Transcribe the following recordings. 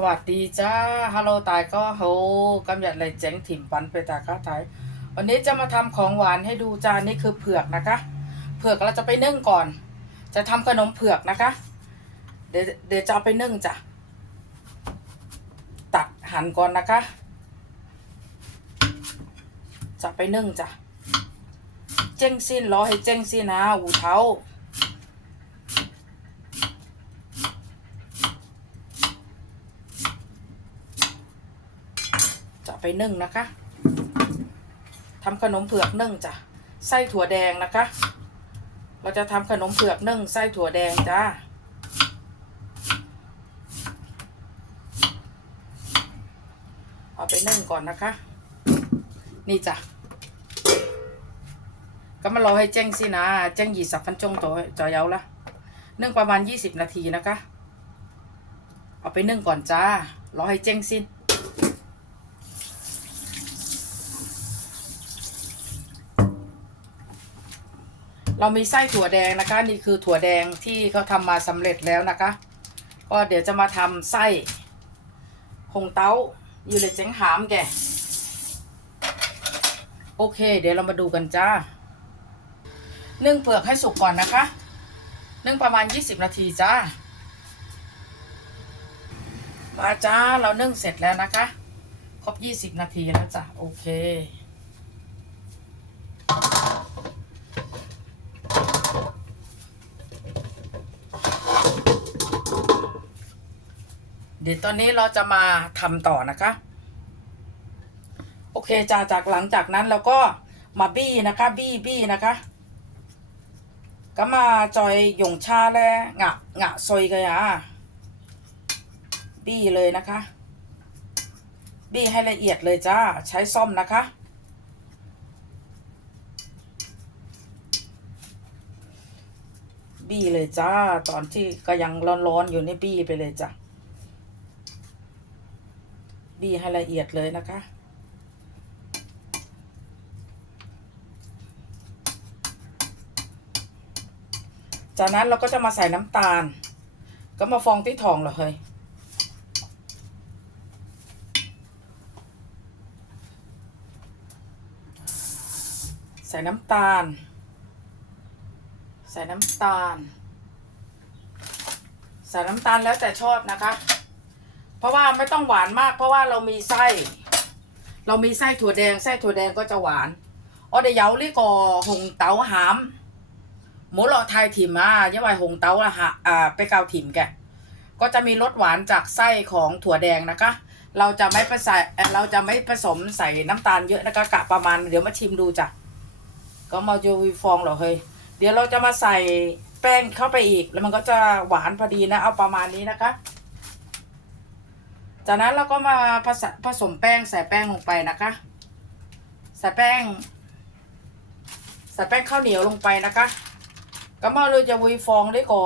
สวัสดีจ้า ฮัลโหลตายก็โหกำยัดเลยเจ๋งถิ่มปันไปตาค้าไทย วันนี้จะมาทำของหวานให้ดูจ้านี่คือเผือกนะคะ เผือกเราจะไปนึ่งก่อน จะทำขนมเผือกนะคะ เดี๋ยวเดี๋ยวจะเอาไปนึ่งจ้ะ ตัดหั่นก่อนนะคะ จะไปนึ่งจ้ะ เจ้งสิ้นรอให้เจ้งสิ้นนะหูเท้า ไปนึ่งนะคะทำขนมเผือกนึ่งจ้ะไส้ถั่วแดงนะคะ เราจะทำขนมเผือกนึ่งไส้ถั่วแดงจ้าเอาไปนึ่งก่อนนะคะ นี่จ้ะก็มารอให้เจ้งสินะเจ้งยี่สิบพันจงตัวจอเยาละนึ่งประมาณยี่สิบนาทีนะคะ เอาไปนึ่งก่อนจ้ารอให้เจ้งสิ้น เรามีไส้ถั่วแดงนะคะ นี่คือถั่วแดงที่เขาทำมาสำเร็จแล้วนะคะ ก็เดี๋ยวจะมาทำไส้หงเต้าอยู่เลยเจ๋งหามแกโอเค เดี๋ยวเรามาดูกันจ้านึ่งเปลือกให้สุกก่อนนะคะนึ่งประมาณ 20 นาทีจ้า มาจ้าเรานึ่งเสร็จแล้วนะคะ ครบ 20 นาทีแล้วจ้ะ โอเค เดี๋ยวตอนนี้เราจะมาทำต่อนะคะ โอเคจ้าจากหลังจากนั้นเราก็มาบี้นะคะบี้บี้นะคะก็มาจอยหยงชาแลงะงะซอยกันอะบี้เลยนะคะ บี้ให้ละเอียดเลยจ้าใช้ซ่อมนะคะบี้เลยจ้า ตอนที่ก็ยังร้อนๆอยู่นี่บี้ไปเลยจ้ะ บี้ให้ละเอียดเลยนะคะ จากนั้นเราก็จะมาใส่น้ำตาล ก็มาฟองที่ทองเหรอเฮ้ยใส่น้ำตาล ใส่น้ำตาล ใส่น้ำตาลแล้วแต่ชอบนะคะ เพราะว่าไม่ต้องหวานมาก เพราะว่าเรามีไส้ เรามีไส้ถั่วแดงไส้ถั่วแดงก็จะหวานอ๋อเดี๋ยวเยาลี่กอหงเต๋าหามหมูหล่อไทยถิ่มอะยังไงหงเต๋าละฮะอ่าไปเกาถิ่มแกก็จะมีรสหวานจากไส้ของถั่วแดงนะคะ เราจะไม่ผสมเราจะไม่ผสมใส่น้ำตาลเยอะนะคะกะประมาณเดี๋ยวมาชิมดูจ้ะก็มาจูวีฟองเหรอเฮ้ยเดี๋ยวเราจะมาใส่แป้งเข้าไปอีก แล้วมันก็จะหวานพอดีนะ เอาประมาณนี้นะคะ จากนั้นเราก็มาผสผสมแป้งใส่แป้งลงไปนะคะ ใส่แป้ง ใส่แป้งข้าวเหนียวลงไปนะคะก็มาเลยจะวีฟองได้ก่อ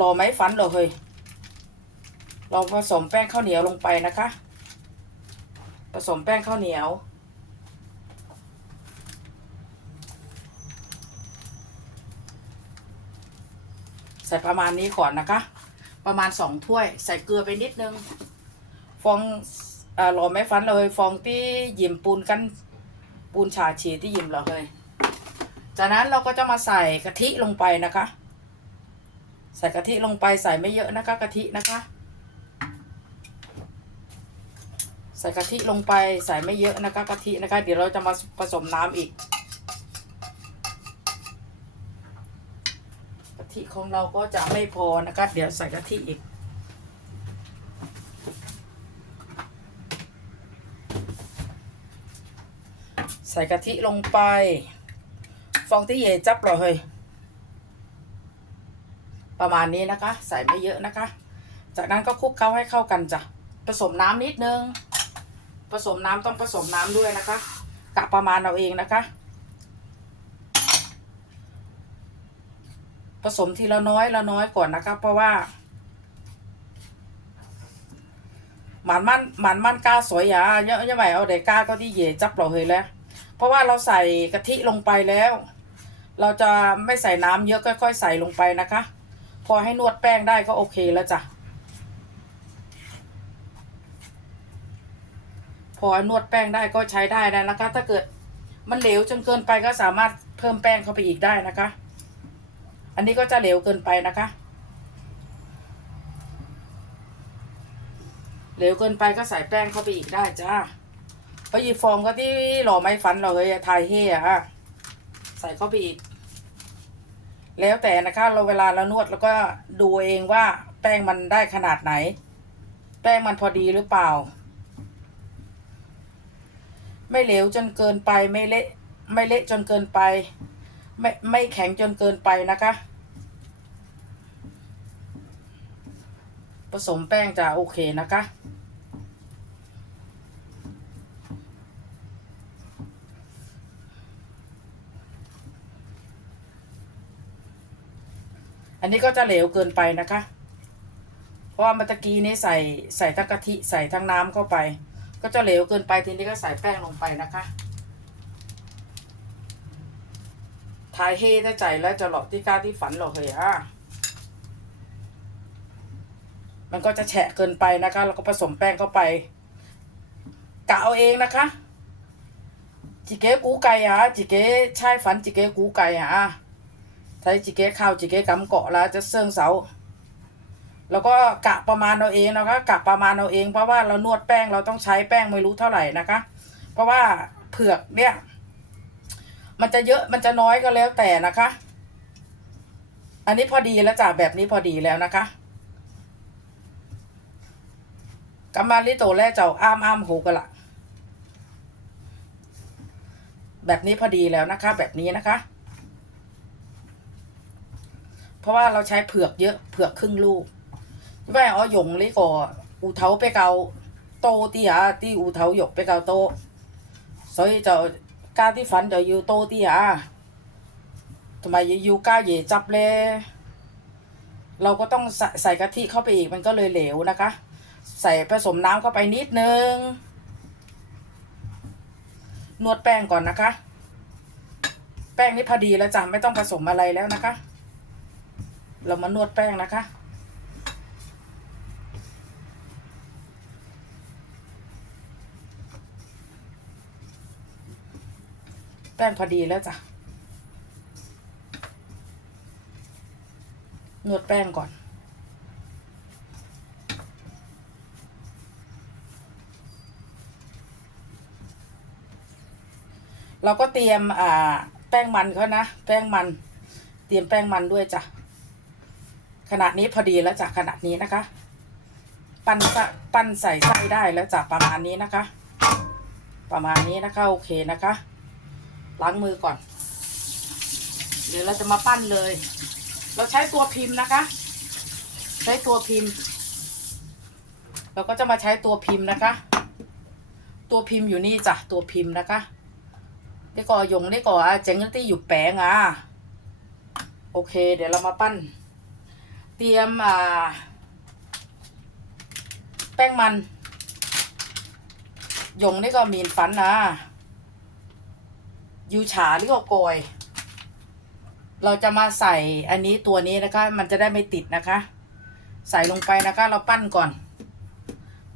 รอไม้ฟันเหรอเฮ้ยเราผสมแป้งข้าวเหนียวลงไปนะคะ ผสมแป้งข้าวเหนียวใส่ประมาณนี้ก่อนนะคะ ประมาณสองถ้วย ใส่เกลือไปนิดนึง องอ่ารอไม่ฟันเลยฟองที่หยิมปูนกันปูนฉาฉีที่หยิมเราเลย จากนั้นเราก็จะมาใส่กะทิลงไปนะคะ ใส่กะทิลงไปใส่ไม่เยอะนะคะกะทินะคะ ใส่กะทิลงไปใส่ไม่เยอะนะคะกะทินะคะ เดี๋ยวเราจะมาผสมน้ำอีกกะทิของเราก็จะไม่พอนะคะ เดี๋ยวใส่กะทิอีก ส่กะทิลงไป ฟองที่เย่จับเหรอเฮ้ยประมาณนี้นะคะ ใส่ไม่เยอะนะคะ จากนั้นก็คลุกเคล้าให้เข้ากันจ้ะผสมน้ำนิดนึง ผสมน้ำต้องผสมน้ำด้วยนะคะกะประมาณเอาเองนะคะ ผสมทีละน้อยละน้อยก่อนนะคะ เพราะว่าหมันมันหมันมันกาสวยอย่าเยอะยังไงเอาเด็กกาก็ที่เย่จับเราเฮยแล้ว เพราะว่าเราใส่กะทิลงไปแล้ว เราจะไม่ใส่น้ำเยอะค่อยๆใส่ลงไปนะคะ พอให้นวดแป้งได้ก็โอเคแล้วจ้ะพอนวดแป้งได้ก็ใช้ได้นะนะคะ ถ้าเกิดมันเหลวจนเกินไปก็สามารถเพิ่มแป้งเข้าไปอีกได้นะคะ อันนี้ก็จะเหลวเกินไปนะคะ เหลวเกินไปก็ใส่แป้งเข้าไปอีกได้จ้า พราะยีฟองก็ที่หล่อไม้ฟันเราเลยอะไทยเฮ่อะค่ะ ใส่เข้าไปอีก แล้วแต่นะคะ เราเวลาเรานวดแล้วก็ดูเองว่าแป้งมันได้ขนาดไหน แป้งมันพอดีหรือเปล่า ไม่เหลวจนเกินไปไม่เละไม่เละจนเกินไป ไม่ไม่แข็งจนเกินไปนะคะผสมแป้งจะโอเคนะคะ อันนี้ก็จะเหลวเกินไปนะคะ เพราะว่าเมื่อตะกี้นี้ใส่ใส่ทั้งกะทิใส่ทั้งน้ำเข้าไป ก็จะเหลวเกินไปทีนี้ก็ใส่แป้งลงไปนะคะทายเฮถ้าใจแล้วจะหลอกที่กล้าที่ฝันหรอกเลยอะมันก็จะแฉะเกินไปนะคะ แล้วก็ผสมแป้งเข้าไปกะเอาเองนะคะจิเก้กูไก่ฮะจิเก้ใช่ฝันจิเก้กูไก่ฮะ ไทยจิเก้ข้าวจิเก้กำเกาะแล้วจะเสื่องเสา แล้วก็กะประมาณเอาเองนะคะกะประมาณเอาเอง เพราะว่าเรานวดแป้งเราต้องใช้แป้งไม่รู้เท่าไหร่นะคะ เพราะว่าเผือกเนี่ย มันจะเยอะมันจะน้อยก็แล้วแต่นะคะ อันนี้พอดีแล้วจ้ะแบบนี้พอดีแล้วนะคะกำมาลิโตแล่เจ้าอ้ามอ้ามโหกันละแบบนี้พอดีแล้วนะคะ แบบนี้นะคะ เพราะว่าเราใช้เผือกเยอะเผือกครึ่งลูกไม่อ๋อหยงลิก่ออูเทาไปเกาโตที่อ่ะที่อูเทาหยกไปเกาโต所以就加啲粉就要多啲啊，同埋要要加椰汁咧，เราก็ต้องใส่ใส่กะทิเข้าไปอีกมันก็เลยเหลวนะคะ ใส่ผสมน้ำเข้าไปนิดนึง นวดแป้งก่อนนะคะ แป้งนี่พอดีแล้วจ้ะไม่ต้องผสมอะไรแล้วนะคะ เรามานวดแป้งนะคะ แป้งพอดีแล้วจ้ะ นวดแป้งก่อนเราก็เตรียมอ่าแป้งมันเขานะ แป้งมัน เตรียมแป้งมันด้วยจ้ะ ขนาดนี้พอดีแล้วจ้ะขนาดนี้นะคะ ปั้นปั้นใส่ไส้ได้แล้วจ้ะประมาณนี้นะคะ ประมาณนี้นะคะโอเคนะคะล้างมือก่อน เดี๋ยวเราจะมาปั้นเลย เราใช้ตัวพิมพ์นะคะ ใช้ตัวพิมพ์ เราก็จะมาใช้ตัวพิมพ์นะคะ ตัวพิมพ์อยู่นี่จ้ะตัวพิมพ์นะคะนี่ก็ยงนี่ก็อเจ๋งที่อยู่แปงอะโอเค เดี๋ยวเรามาปั้น เตรียมอ่า แป้งมัน ยงนี่ก็มีนฟันนะยูฉาหรือก็โกย เราจะมาใส่อันนี้ตัวนี้นะคะ มันจะได้ไม่ติดนะคะ ใส่ลงไปนะคะ เราปั้นก่อน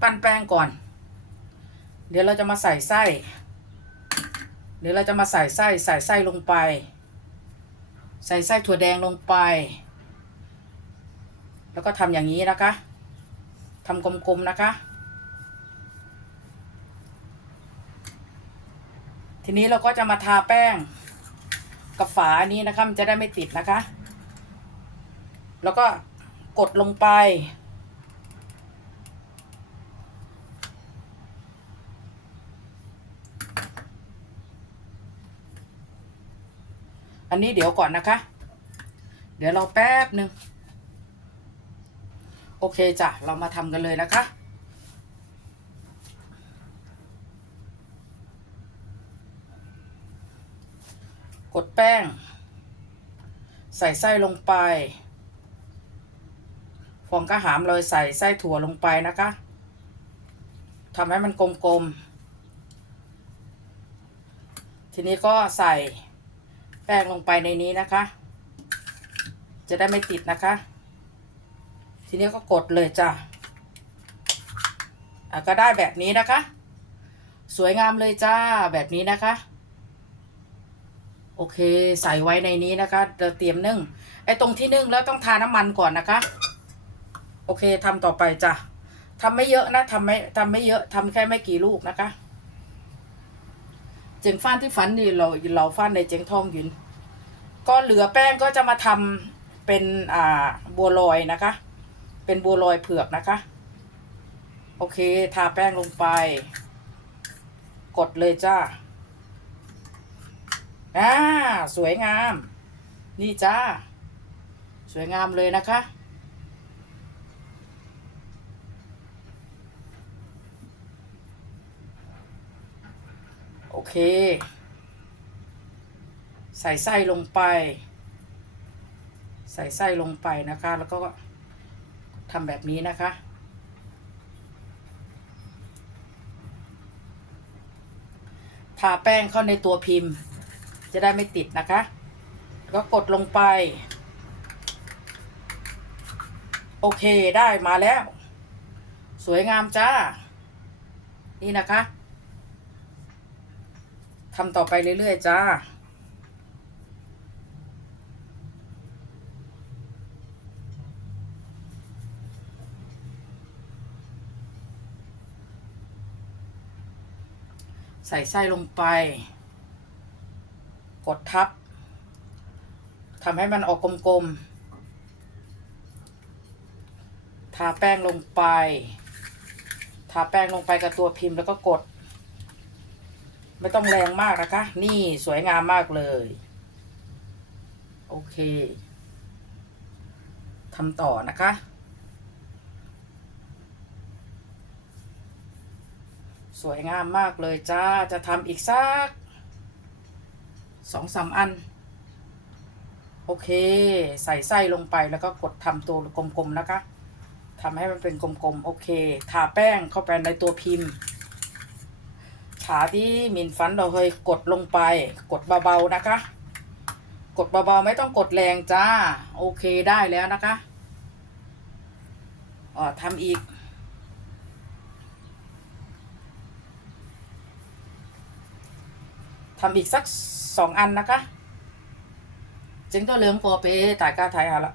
ปั้นแป้งก่อน เดี๋ยวเราจะมาใส่ไส้เดี๋ยวเราจะมาใส่ไส้ใส่ไส้ลงไป ใส่ไส้ถั่วแดงลงไป แล้วก็ทำอย่างนี้นะคะทำกลมๆนะคะ ทีนี้เราก็จะมาทาแป้งกับฝานนี้นะคะมันจะได้ไม่ติดนะคะ แล้วก็กดลงไป อันนี้เดี๋ยวก่อนนะคะ เดี๋ยวเราแป๊บหนึ่ง โอเคจ้ะ เรามาทำกันเลยนะคะ กดแป้ง ใส่ไส้ลงไป ฟองกระหามเลยใส่ไส้ถั่วลงไปนะคะทำให้มันกลมๆ ทีนี้ก็ใส่แป้งลงไปในนี้นะคะ จะได้ไม่ติดนะคะ ทีนี้ก็กดเลยจ้ะอะก็ได้แบบนี้นะคะ สวยงามเลยจ้าแบบนี้นะคะ โอเคใส่ไว้ในนี้นะคะเดี๋ยวเตรียมนึ่งไอ้ตรงที่นึ่งแล้วต้องทาน้ำมันก่อนนะคะ โอเคทำต่อไปจ้ะทำไม่เยอะนะทำไม่ทำไม่เยอะทำแค่ไม่กี่ลูกนะคะ เจงฟ้านที่ฝันนี่เราเราฟ้านในเจงทองยืนก็เหลือแป้งก็จะมาทำเป็นอ่าบัวลอยนะคะ เป็นบัวลอยเผือกนะคะ โอเค ทาแป้งลงไป กดเลยจ้าอ่าสวยงาม นี่จ้า สวยงามเลยนะคะ โอเค ใส่ไส้ลงไป ใส่ไส้ลงไปนะคะ แล้วก็ ทำแบบนี้นะคะ ทาแป้งเข้าในตัวพิมพ์ จะได้ไม่ติดนะคะ ก็กดลงไป โอเคได้มาแล้ว สวยงามจ้า นี่นะคะทำต่อไปเรื่อยๆจ้า ใส่ไส้ลงไป กดทับทำให้มันออกกลมๆ ทาแป้งลงไป ทาแป้งลงไปกับตัวพิมพ์แล้วก็กด ไม่ต้องแรงมากนะคะ นี่สวยงามมากเลย โอเคทำต่อนะคะ สวยงามมากเลยจ้า จะทำอีกสักสองสามอัน โอเค ใส่ไส้ลงไปแล้วก็กดทำตัวกลมๆนะคะทำให้มันเป็นกลมๆ โอเค ทาแป้งเข้าไปในตัวพิมพ์ ขาที่มินฟันเราเคยกดลงไป กดเบาๆนะคะ กดเบาๆไม่ต้องกดแรงจ้า โอเคได้แล้วนะคะอ๋อทำอีก ทำอีกสักสองอันนะคะ จึงก็เริ่มกอเปตายกาไทยอะละ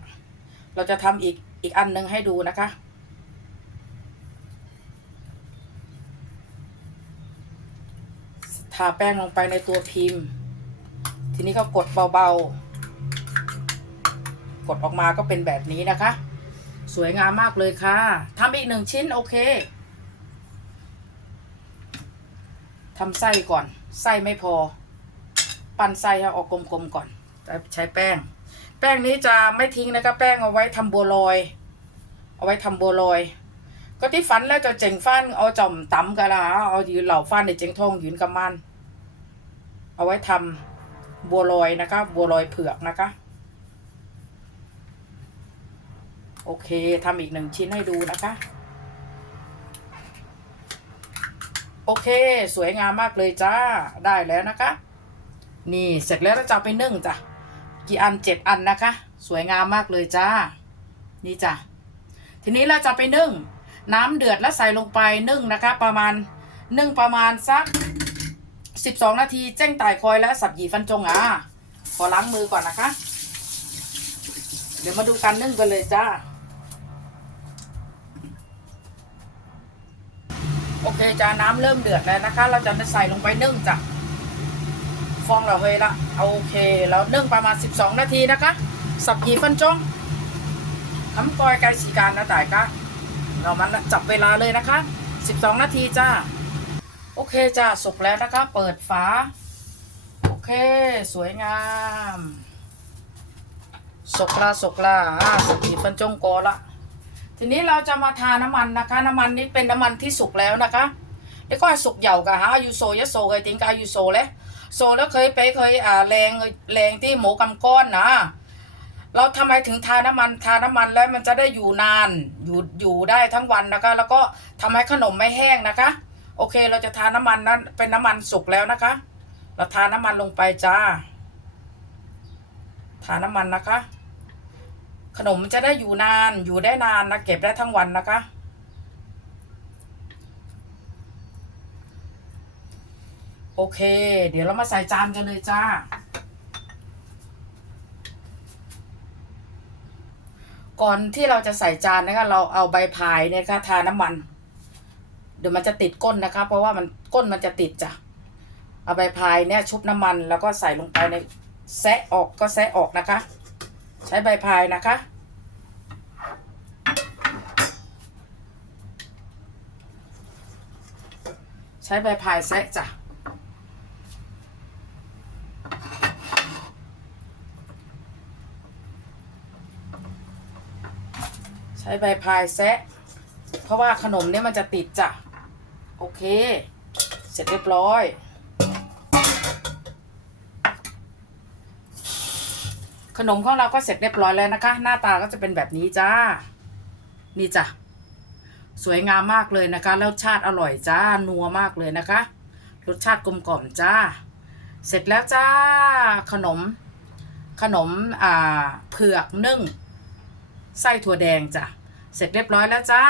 เราจะทำอีกอีกอันหนึ่งให้ดูนะคะ ทาแป้งลงไปในตัวพิมพ์ ทีนี้ก็กดเบาๆ กดออกมาก็เป็นแบบนี้นะคะ สวยงามมากเลยค่ะทำอีกหนึ่งชิ้นโอเคทำไส้ก่อน ไส้ไม่พอ ปั้นไส้ให้ออกกลมๆก่อนใช้แป้ง แป้งนี้จะไม่ทิ้งนะครับแป้งเอาไว้ทำบัวลอย เอาไว้ทำบัวลอยก็ที่ฟันแล้วจะเจ๋งฟันเอาจอมตำกันละเอายืนเหล่าฟันในเจ๋งทองยืนกับมัน เอาไว้ทำบัวลอยนะคะ บัวลอยเผือกนะคะ โอเคทำอีกหนึ่งชิ้นให้ดูนะคะ โอเค สวยงามมากเลยจ้าได้แล้วนะคะ นี่เสร็จแล้วเราจะไปนึ่งจ้ะกี่อันเจ็ดอันนะคะ สวยงามมากเลยจ้า นี่จ้ะทีนี้เราจะไปนึ่ง น้ำเดือดแล้วใส่ลงไปนึ่งนะคะ ประมาณนึ่งประมาณสักสิบสองนาทีแจ้งตายคอยแล้วสับหยีฟันจงอะขอล้างมือก่อนนะคะ เดี๋ยวมาดูการนึ่งกันเลยจ้า โอเคจ้าน้ำเริ่มเดือดแล้วนะคะ เราจะใส่ลงไปนึ่งจ้ะฟองเราเฮยละเอาโอเคแล้วนึ่งประมาณ 12 นาทีนะคะ สับกี่ฟันจงทำกอยไก่สีการนะแต่ายกะเรามันจับเวลาเลยนะคะ 12 นาทีจ้าโอเคจ้าสุกแล้วนะคะ เปิดฝาโอเค สวยงามสุกละสุกละอ่าสับกี่ฟันจงกอละ ทีนี้เราจะมาทาน้ำมันนะคะ น้ำมันนี้เป็นน้ำมันที่สุกแล้วนะคะแล้วก็สุกเหย่ากะฮะอายุโซยะโซเคยติงกาอายุโซแล้วโซแล้วเคยไปเคยอ่าแรงแรงที่หมูกำก้อนนะเราทำไมถึงทาน้ำมันทาน้ำมันแล้วมันจะได้อยู่นานอยู่อยู่ได้ทั้งวันนะคะ แล้วก็ทำให้ขนมไม่แห้งนะคะ โอเคเราจะทาน้ำมันนั้นเป็นน้ำมันสุกแล้วนะคะ เราทาน้ำมันลงไปจ้าทาน้ำมันนะคะ ขนมมันจะได้อยู่นานอยู่ได้นานนะเก็บได้ทั้งวันนะคะ โอเค เดี๋ยวเรามาใส่จานกันเลยจ้า ก่อนที่เราจะใส่จานนะคะ เราเอาใบพายเนี่ยนะคะทาน้ำมัน เดี๋ยวมันจะติดก้นนะคะ เพราะว่ามันก้นมันจะติดจ้ะเอาใบพายเนี่ยชุบน้ำมันแล้วก็ใส่ลงไปในแซะออกก็แซะออกนะคะ ใช้ใบพายนะคะ ใช้ใบพายแซะจ้ะใช้ใบพายแซะเพราะว่าขนมเนี่ยมันจะติดจ้ะ โอเค เสร็จเรียบร้อย ขนมของเราก็เสร็จเรียบร้อยแล้วนะคะ หน้าตาก็จะเป็นแบบนี้จ้า นี่จ้ะ สวยงามมากเลยนะคะ แล้วชาติอร่อยจ้า นัวมากเลยนะคะ รสชาติกลมกล่อมจ้า เสร็จแล้วจ้า ขนม ขนม อ่า เผือกนึ่ง ไส้ถั่วแดงจ้ะ เสร็จเรียบร้อยแล้วจ้า